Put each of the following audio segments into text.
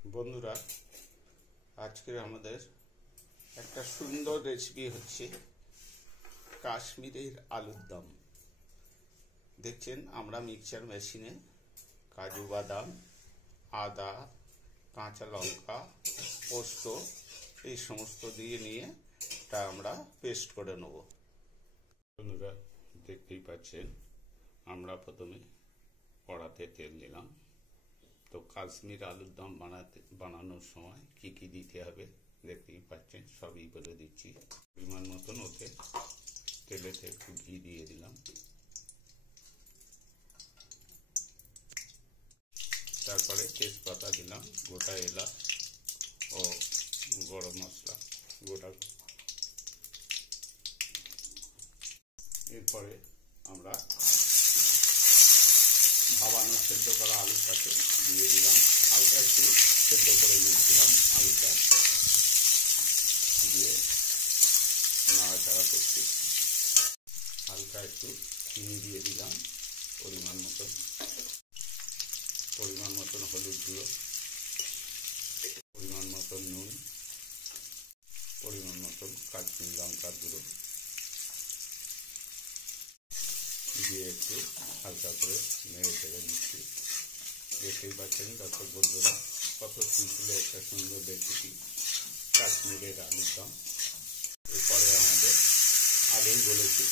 বন্ধুরা, আজকের আমাদের একটা সুন্দর রেসিপি হচ্ছে কাশ্মীরের আলুর দম। দেখছেন আমরা মিক্সচার মেশিনে কাজু বাদাম, আদা, কাঁচা লঙ্কা, পোস্ত এই সমস্ত দিয়ে নিয়ে তা আমরা পেস্ট করে নেব। বন্ধুরা, দেখতেই পাচ্ছেন আমরা প্রথমে কড়াতে তেল দিলাম। তো কাশ্মীর আলুর দম বানানোর সময় কি কি দিতে হবে দেখতেই পাচ্ছেন, সবই বলে দিচ্ছি। পরিমাণ মতন ওতে তেলেতে একটু ঘি দিয়ে দিলাম, তারপরে তেজপাতা দিলাম, গোটা এলাচ ও গরম মশলা গোটা। এরপরে আমরা ভাবানো সেদ্ধ করা আলুটাকে দিয়ে দিলাম, হালকা একটু সেদ্ধ করে নিয়েছিলাম আলুটা দিয়ে নাড়াচাড়া করছি। হালকা একটু চিনি দিয়ে দিলাম, পরিমাণ মতন হলুদ গুঁড়ো, পরিমাণ মতন নুন, পরিমাণ মতন কাশ্মীরি লঙ্কার গুঁড়ো দিয়ে একটু হালকা করে নেড়ে চেড়ে নিচ্ছি। দেখতেই পাচ্ছেন দর্শক বন্ধুরা, কত সিম্পলে একটা সুন্দর রেসিপি কাশ্মীরের আলুর দম। এরপরে আমাদের আগেই বলেছি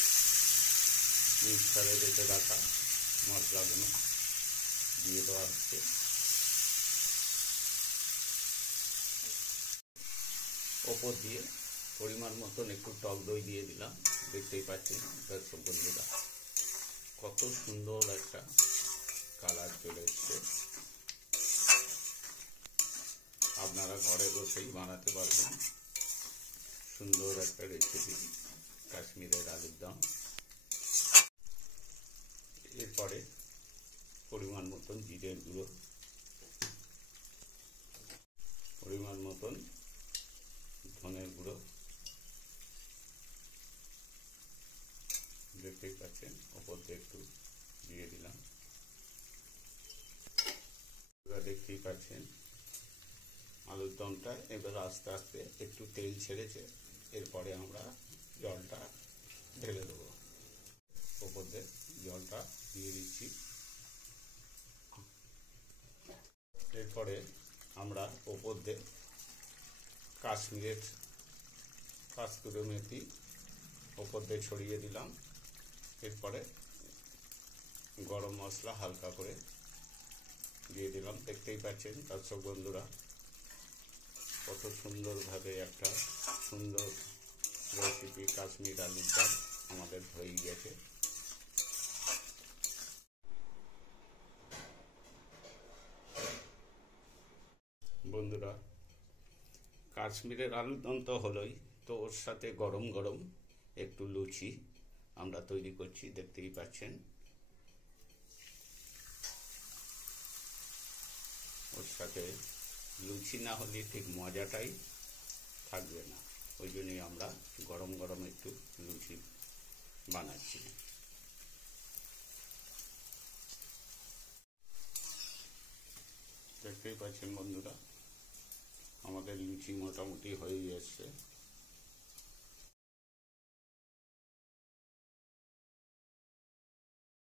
মিক্সারে বেটে রাখা মশলাগুলো দিয়ে দেওয়া হচ্ছে। ওপর দিয়ে পরিমাণ মতন একটু টক দই দিয়ে দিলাম। দেখতেই পাচ্ছেন দর্শক বন্ধুরা, কত সুন্দর একটা কালার চলে এসছে। আপনারা ঘরে বসেই বানাতে পারবেন সুন্দর একটা রেসিপি কাশ্মীরের আলুর দম। এরপরে পরিমাণ মতন জিরের গুঁড়ো, পরিমাণ মতন ধনের গুঁড়ো, দেখতেই পাচ্ছেন ওপর দিয়ে একটু দিয়ে দিলাম। দেখতেই পাচ্ছেন আলুর দমটা এবার আস্তে আস্তে একটু তেল ছেড়েছে। এরপরে আমরা জলটা ঢেলে দেবো, ওপর দিয়ে জলটা দিয়ে দিচ্ছি। এরপরে আমরা ওপর দিয়ে কাশ্মীরের কাস্তুরি মেথি ওপর দিয়ে ছড়িয়ে দিলাম। এরপরে গরম মশলা হালকা করে দিয়ে দিলাম। দেখতেই পাচ্ছেন দর্শক বন্ধুরা, কত সুন্দরভাবে একটা সুন্দর রেসিপি কাশ্মীর আলুর দম আমাদের হয়ে গেছে। বন্ধুরা, কাশ্মীরের আলুর দম তো হলোই, তো ওর সাথে গরম গরম একটু লুচি আমরা তৈরি করছি। দেখতেই পাচ্ছেন ওর সাথে লুচি না হলে ঠিক মজাটাই থাকবে না, ওই জন্যই আমরা গরম গরম একটু লুচি বানাচ্ছি। দেখতেই পাচ্ছেন বন্ধুরা, আমাদের লুচি মোটামুটি হয়ে যাচ্ছে।